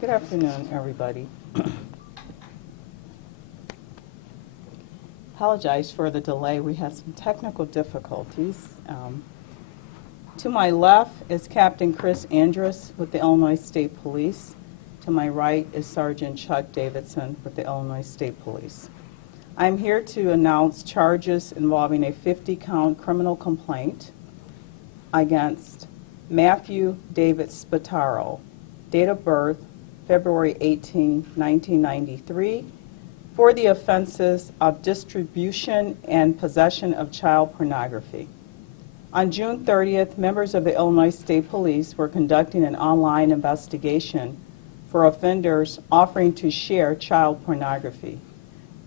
Good afternoon, everybody. Apologize for the delay. We had some technical difficulties. To my left is Captain Chris Andrus with the Illinois State Police. To my right is Sergeant Chuck Davidson with the Illinois State Police. I'm here to announce charges involving a 50-count criminal complaint against Matthew David Spataro, date of birth February 18, 1993, for the offenses of distribution and possession of child pornography. On June 30th, members of the Illinois State Police were conducting an online investigation for offenders offering to share child pornography.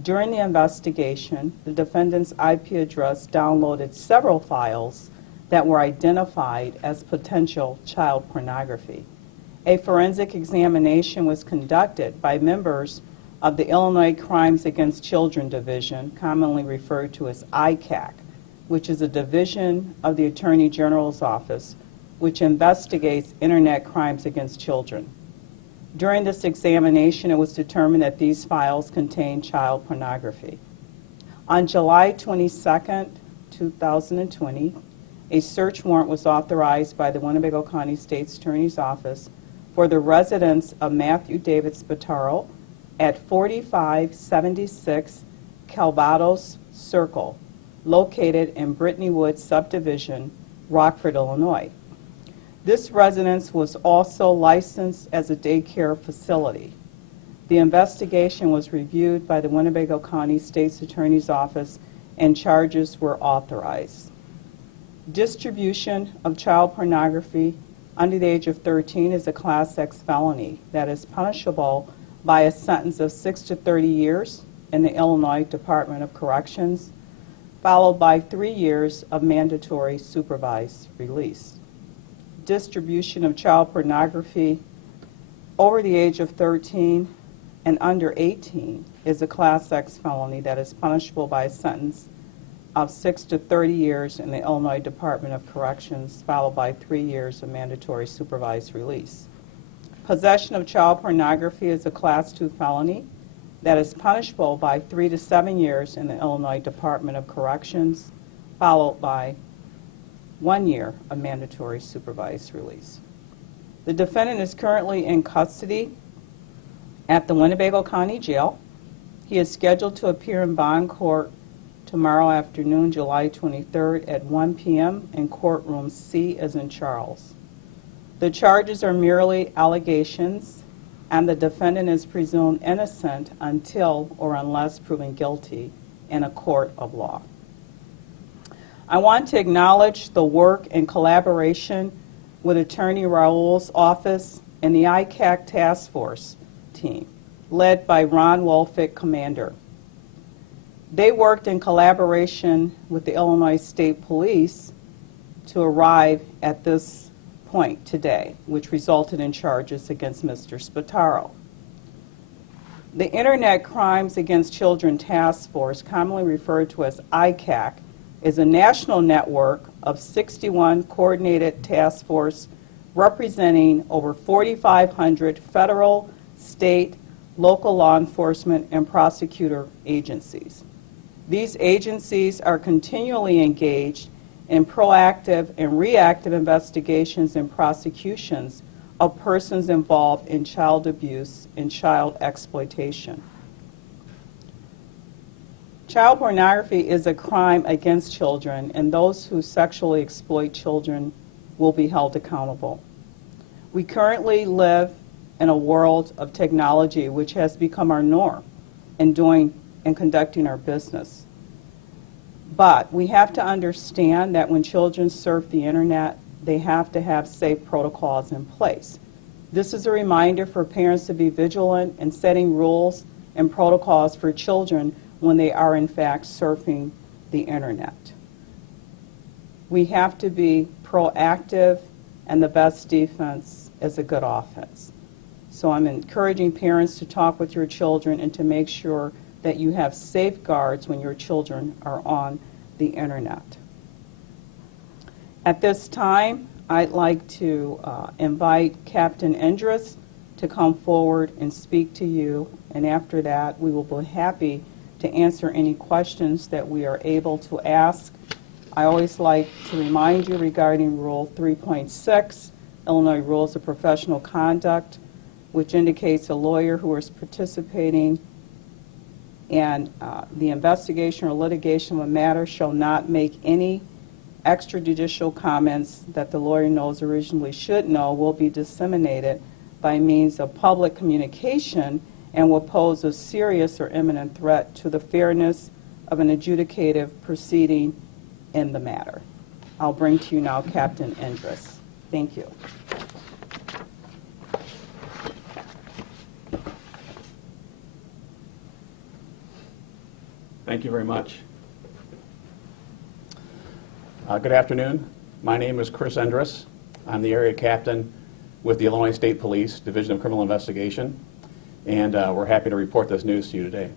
During the investigation, the defendant's IP address downloaded several files that were identified as potential child pornography. A forensic examination was conducted by members of the Illinois Crimes Against Children Division, commonly referred to as ICAC, which is a division of the Attorney General's Office, which investigates internet crimes against children. During this examination, it was determined that these files contained child pornography. On July 22, 2020, a search warrant was authorized by the Winnebago County State's Attorney's Office for the residence of Matthew David Spataro at 4576 Calvados Circle, located in Brittany Woods Subdivision, Rockford, Illinois. This residence was also licensed as a daycare facility. The investigation was reviewed by the Winnebago County State's Attorney's Office and charges were authorized. Distribution of child pornography under the age of 13 is a Class X felony that is punishable by a sentence of 6 to 30 years in the Illinois Department of Corrections, followed by 3 years of mandatory supervised release. Distribution of child pornography over the age of 13 and under 18 is a Class X felony that is punishable by a sentence of 6 to 30 years in the Illinois Department of Corrections, followed by 3 years of mandatory supervised release. Possession of child pornography is a Class II felony that is punishable by 3 to 7 years in the Illinois Department of Corrections, followed by 1 year of mandatory supervised release. The defendant is currently in custody at the Winnebago County Jail. He is scheduled to appear in bond court tomorrow afternoon, July 23rd at 1 p.m. in courtroom C as in Charles. The charges are merely allegations, and the defendant is presumed innocent until or unless proven guilty in a court of law. I want to acknowledge the work and collaboration with Attorney Raoul's office and the ICAC task force team, led by Ron Wolfick, Commander. They worked in collaboration with the Illinois State Police to arrive at this point today, which resulted in charges against Mr. Spataro. The Internet Crimes Against Children Task Force, commonly referred to as ICAC, is a national network of 61 coordinated task force representing over 4,500 federal, state, local law enforcement, and prosecutor agencies. These agencies are continually engaged in proactive and reactive investigations and prosecutions of persons involved in child abuse and child exploitation. Child pornography is a crime against children, and those who sexually exploit children will be held accountable. We currently live in a world of technology which has become our norm in doing and conducting our business. But we have to understand that when children surf the internet, they have to have safe protocols in place. This is a reminder for parents to be vigilant in setting rules and protocols for children when they are in fact surfing the internet. We have to be proactive, and the best defense is a good offense. So I'm encouraging parents to talk with your children and to make sure that you have safeguards when your children are on the internet. At this time, I'd like to invite Captain Endress to come forward and speak to you, and after that we will be happy to answer any questions that we are able to ask. I always like to remind you regarding Rule 3.6, Illinois Rules of Professional Conduct, which indicates a lawyer who is participating in the investigation or litigation of a matter shall not make any extrajudicial comments that the lawyer knows or reasonably should know will be disseminated by means of public communication and will pose a serious or imminent threat to the fairness of an adjudicative proceeding in the matter. I'll bring to you now Captain Endress. Thank you. Thank you very much. Good afternoon. My name is Chris Endress. I'm the area captain with the Illinois State Police Division of Criminal Investigation, and we're happy to report this news to you today.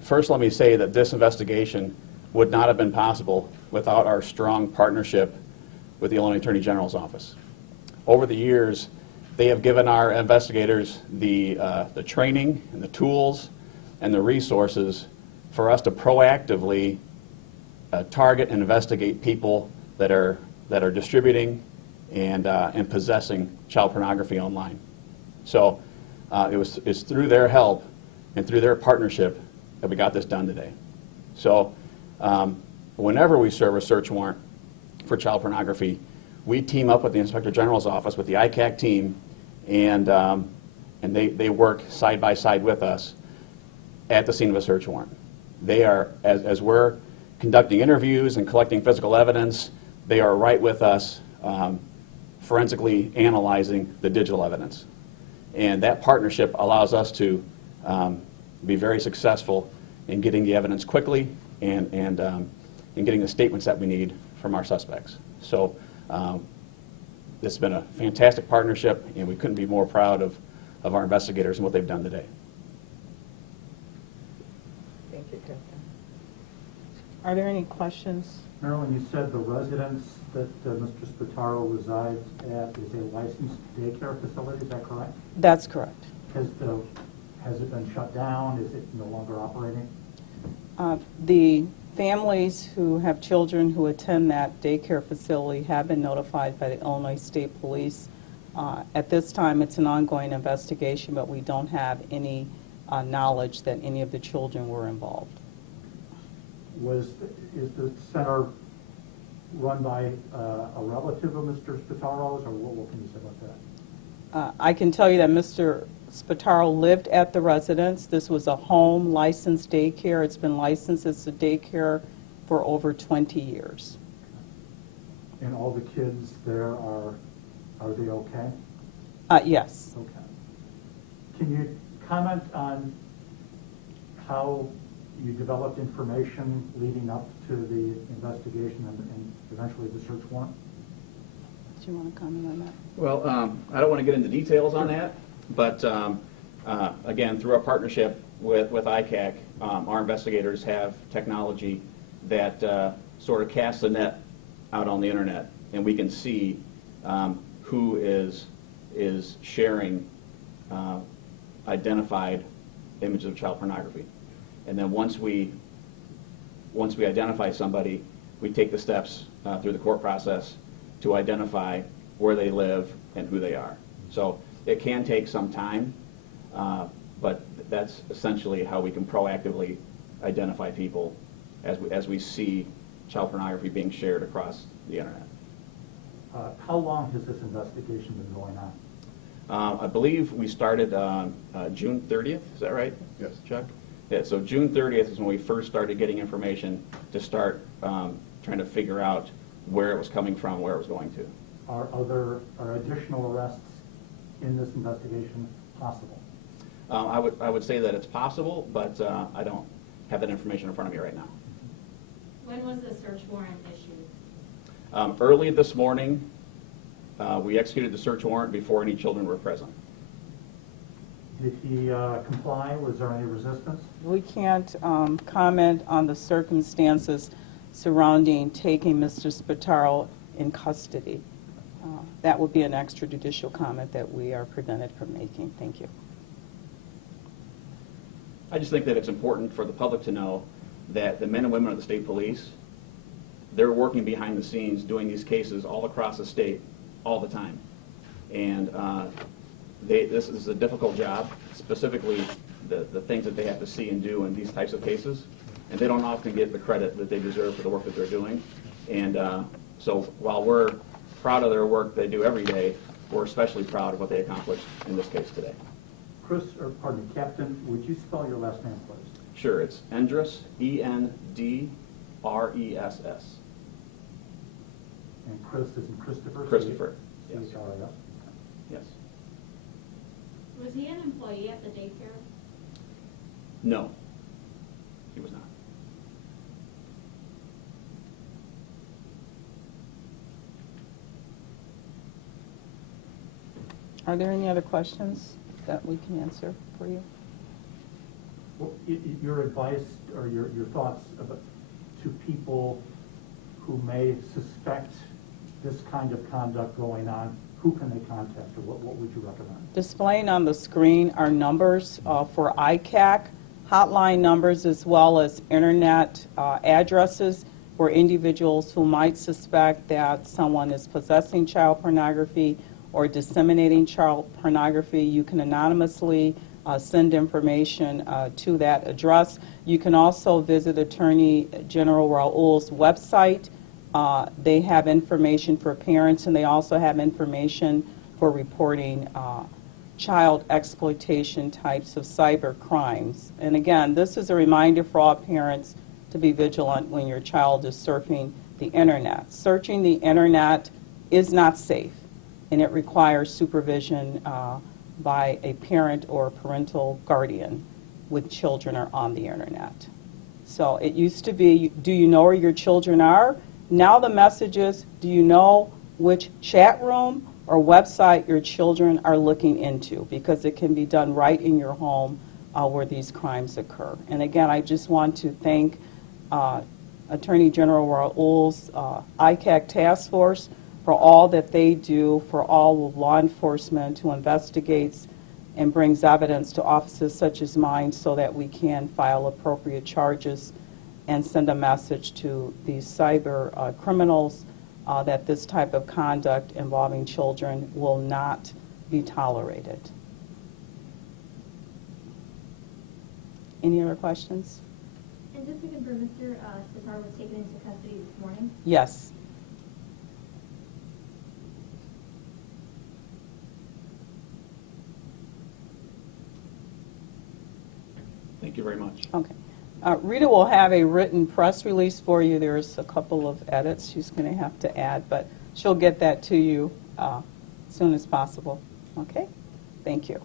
First, let me say that this investigation would not have been possible without our strong partnership with the Illinois Attorney General's office. Over the years, they have given our investigators the training and the tools and the resources for us to proactively target and investigate people that are distributing and possessing child pornography online. So it's through their help and through their partnership that we got this done today. So whenever we serve a search warrant for child pornography, we team up with the Inspector General's office, with the ICAC team, and they work side by side with us at the scene of a search warrant. They are, as we're conducting interviews and collecting physical evidence, they are right with us forensically analyzing the digital evidence. And that partnership allows us to be very successful in getting the evidence quickly and getting the statements that we need from our suspects. So this has been a fantastic partnership, and we couldn't be more proud of our investigators and what they've done today. Thank you, Captain. Are there any questions? Marilyn, you said the residence that Mr. Spataro resides at is a licensed daycare facility, is that correct? That's correct. Has it been shut down? Is it no longer operating? The families who have children who attend that daycare facility have been notified by the Illinois State Police. At this time, it's an ongoing investigation, but we don't have any knowledge that any of the children were involved. Is the center run by a relative of Mr. Spataro's, or what can you say about that? I can tell you that Mr. Spataro lived at the residence. This was a home licensed daycare. It's been licensed as a daycare for over 20 years. And all the kids there are they okay? Yes. Okay. Can you comment on how you developed information leading up to the investigation and eventually the search warrant? Do you want to comment on that? Well, I don't want to get into details on that, but again, through our partnership with ICAC, our investigators have technology that sort of casts a net out on the internet, and we can see who is sharing identified images of child pornography. And then once we identify somebody, we take the steps through the court process to identify where they live and who they are. So it can take some time, but that's essentially how we can proactively identify people as we see child pornography being shared across the internet. How long has this investigation been going on? I believe we started June 30th, is that right? Yes. Chuck? Yeah, so June 30th is when we first started getting information to start trying to figure out where it was coming from, where it was going to. Are additional arrests in this investigation possible? I would say that it's possible, but I don't have that information in front of me right now. When was the search warrant issued? Early this morning, we executed the search warrant before any children were present. Did he comply? Was there any resistance? We can't comment on the circumstances surrounding taking Mr. Spataro in custody. That would be an extrajudicial comment that we are prevented from making. Thank you. I just think that it's important for the public to know that the men and women of the state police, they're working behind the scenes doing these cases all across the state all the time. And this is a difficult job, specifically the things that they have to see and do in these types of cases. And they don't often get the credit that they deserve for the work that they're doing. And so while we're proud of their work they do every day, we're especially proud of what they accomplished in this case today. Chris, or pardon me, Captain, would you spell your last name, please? Sure, it's Endress, Endress. And Chris is in Christopher? Christopher, yes. C-H-R-I-S? Yes. Was he an employee at the daycare? No, he was not. Are there any other questions that we can answer for you? Well, your advice or your thoughts about, to people who may suspect this kind of conduct going on, who can they contact, or what would you recommend? Displaying on the screen are numbers for ICAC, hotline numbers, as well as internet addresses for individuals who might suspect that someone is possessing child pornography or disseminating child pornography. You can anonymously send information to that address. You can also visit Attorney General Raoul's website. They have information for parents, and they also have information for reporting child exploitation types of cyber crimes. And again, this is a reminder for all parents to be vigilant when your child is surfing the internet. Searching the internet is not safe, and it requires supervision by a parent or parental guardian with children are on the internet. So it used to be, do you know where your children are? Now the message is, do you know which chat room or website your children are looking into? Because it can be done right in your home where these crimes occur. And again, I just want to thank Attorney General Raoul's ICAC task force for all that they do for all of law enforcement who investigates and brings evidence to offices such as mine so that we can file appropriate charges and send a message to these cyber criminals that this type of conduct involving children will not be tolerated. Any other questions? And just to confirm, Mr. Spataro was taken into custody this morning? Yes. Thank you very much. Okay. Rita will have a written press release for you. There's a couple of edits she's going to have to add, but she'll get that to you as soon as possible. Okay? Thank you.